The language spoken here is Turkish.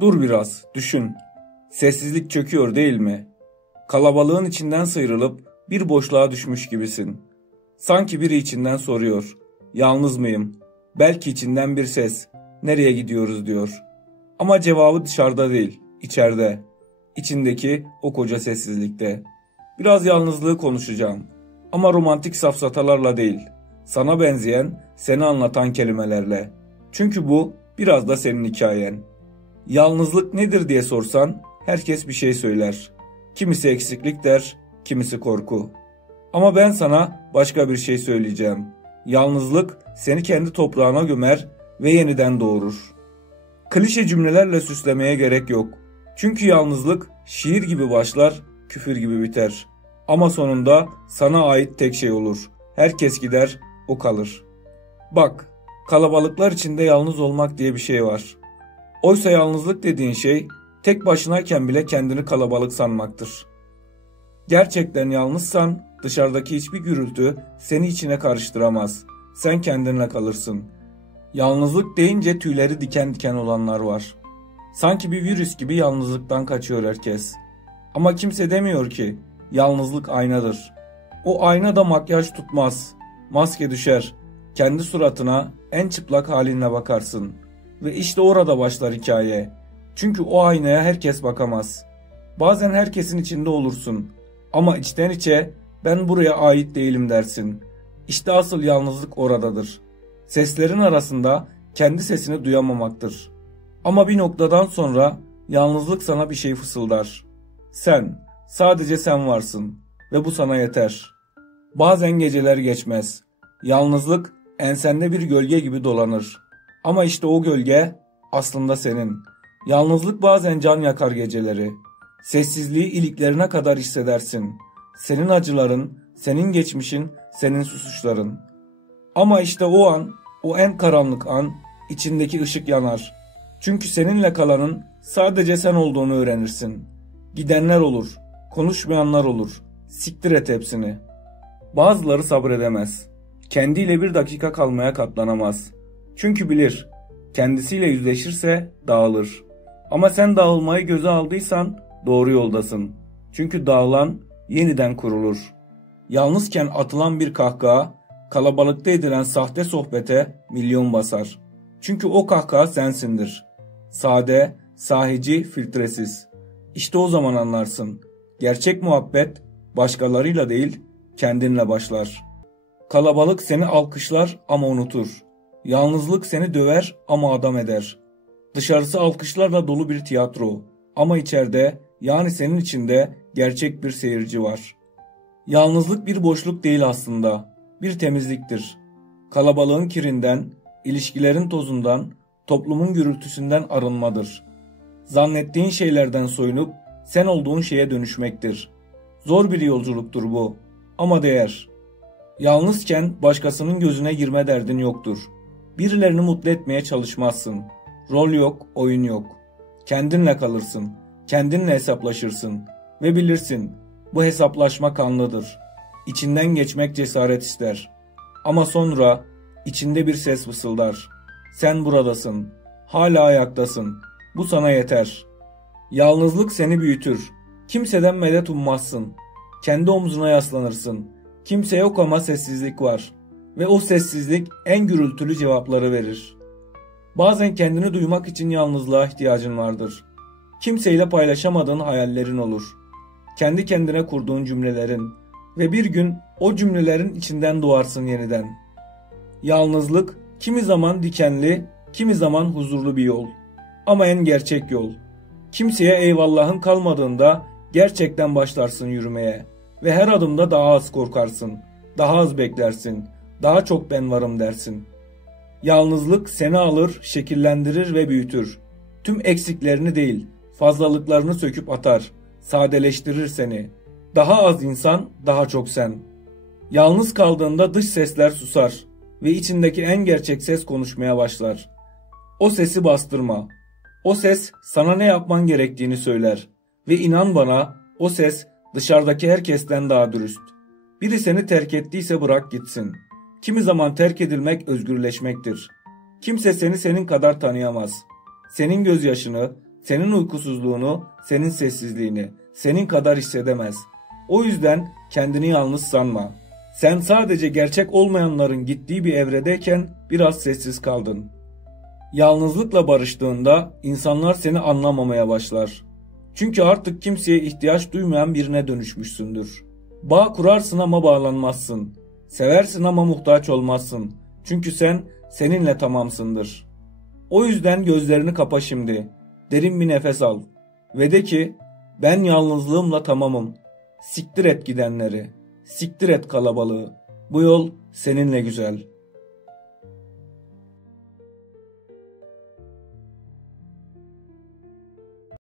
Dur biraz, düşün. Sessizlik çöküyor değil mi? Kalabalığın içinden sıyrılıp bir boşluğa düşmüş gibisin. Sanki biri içinden soruyor. Yalnız mıyım? Belki içinden bir ses. Nereye gidiyoruz diyor. Ama cevabı dışarıda değil, içeride. İçindeki o koca sessizlikte. Biraz yalnızlığı konuşacağım. Ama romantik safsatalarla değil. Sana benzeyen, seni anlatan kelimelerle. Çünkü bu biraz da senin hikayen. Yalnızlık nedir diye sorsan herkes bir şey söyler. Kimisi eksiklik der, kimisi korku. Ama ben sana başka bir şey söyleyeceğim. Yalnızlık seni kendi toprağına gömer ve yeniden doğurur. Klişe cümlelerle süslemeye gerek yok. Çünkü yalnızlık şiir gibi başlar, küfür gibi biter. Ama sonunda sana ait tek şey olur. Herkes gider, o kalır. Bak, kalabalıklar içinde yalnız olmak diye bir şey var. Oysa yalnızlık dediğin şey tek başınayken bile kendini kalabalık sanmaktır. Gerçekten yalnızsan dışarıdaki hiçbir gürültü seni içine karıştıramaz. Sen kendinle kalırsın. Yalnızlık deyince tüyleri diken diken olanlar var. Sanki bir virüs gibi yalnızlıktan kaçıyor herkes. Ama kimse demiyor ki yalnızlık aynadır. O ayna da makyaj tutmaz. Maske düşer. Kendi suratına en çıplak halinle bakarsın. Ve işte orada başlar hikaye. Çünkü o aynaya herkes bakamaz. Bazen herkesin içinde olursun. Ama içten içe ben buraya ait değilim dersin. İşte asıl yalnızlık oradadır. Seslerin arasında kendi sesini duyamamaktır. Ama bir noktadan sonra yalnızlık sana bir şey fısıldar. Sen, sadece sen varsın ve bu sana yeter. Bazen geceler geçmez. Yalnızlık ensende bir gölge gibi dolanır. Ama işte o gölge aslında senin. Yalnızlık bazen can yakar geceleri. Sessizliği iliklerine kadar hissedersin. Senin acıların, senin geçmişin, senin suçların. Ama işte o an, o en karanlık an, içindeki ışık yanar. Çünkü seninle kalanın sadece sen olduğunu öğrenirsin. Gidenler olur, konuşmayanlar olur. Siktir et hepsini. Bazıları sabredemez. Kendiyle bir dakika kalmaya katlanamaz. Çünkü bilir, kendisiyle yüzleşirse dağılır. Ama sen dağılmayı göze aldıysan doğru yoldasın. Çünkü dağılan yeniden kurulur. Yalnızken atılan bir kahkaha, kalabalıkta edilen sahte sohbete milyon basar. Çünkü o kahkaha sensindir. Sade, sahici, filtresiz. İşte o zaman anlarsın. Gerçek muhabbet başkalarıyla değil, kendinle başlar. Kalabalık seni alkışlar ama unutur. Yalnızlık seni döver ama adam eder. Dışarısı alkışlarla dolu bir tiyatro. Ama içeride, yani senin içinde gerçek bir seyirci var. Yalnızlık bir boşluk değil aslında. Bir temizliktir. Kalabalığın kirinden, ilişkilerin tozundan, toplumun gürültüsünden arınmadır. Zannettiğin şeylerden soyunup sen olduğun şeye dönüşmektir. Zor bir yolculuktur bu. Ama değer. Yalnızken başkasının gözüne girme derdin yoktur. Birilerini mutlu etmeye çalışmazsın. Rol yok, oyun yok. Kendinle kalırsın. Kendinle hesaplaşırsın. Ve bilirsin, bu hesaplaşma kanlıdır. İçinden geçmek cesaret ister. Ama sonra içinde bir ses fısıldar. Sen buradasın. Hala ayaktasın. Bu sana yeter. Yalnızlık seni büyütür. Kimseden medet ummazsın. Kendi omzuna yaslanırsın. Kimse yok ama sessizlik var. Ve o sessizlik en gürültülü cevapları verir. Bazen kendini duymak için yalnızlığa ihtiyacın vardır. Kimseyle paylaşamadığın hayallerin olur. Kendi kendine kurduğun cümlelerin ve bir gün o cümlelerin içinden doğarsın yeniden. Yalnızlık kimi zaman dikenli, kimi zaman huzurlu bir yol. Ama en gerçek yol. Kimseye eyvallahın kalmadığında gerçekten başlarsın yürümeye ve her adımda daha az korkarsın, daha az beklersin, daha çok ben varım dersin. Yalnızlık seni alır, şekillendirir ve büyütür. Tüm eksiklerini değil, fazlalıklarını söküp atar, sadeleştirir seni. Daha az insan, daha çok sen. Yalnız kaldığında dış sesler susar ve içindeki en gerçek ses konuşmaya başlar. O sesi bastırma. O ses sana ne yapman gerektiğini söyler. Ve inan bana, o ses dışarıdaki herkesten daha dürüst. Biri seni terk ettiyse bırak gitsin. Kimi zaman terk edilmek özgürleşmektir. Kimse seni senin kadar tanıyamaz. Senin gözyaşını, Senin uykusuzluğunu, senin sessizliğini, senin kadar hissedemez. O yüzden kendini yalnız sanma. Sen sadece gerçek olmayanların gittiği bir evredeyken biraz sessiz kaldın. Yalnızlıkla barıştığında insanlar seni anlamamaya başlar. Çünkü artık kimseye ihtiyaç duymayan birine dönüşmüşsündür. Bağ kurarsın ama bağlanmazsın. Seversin ama muhtaç olmazsın. Çünkü sen seninle tamamsındır. O yüzden gözlerini kapa şimdi. Derin bir nefes al. Ve de ki ben yalnızlığımla tamamım. Siktir et gidenleri. Siktir et kalabalığı. Bu yol seninle güzel.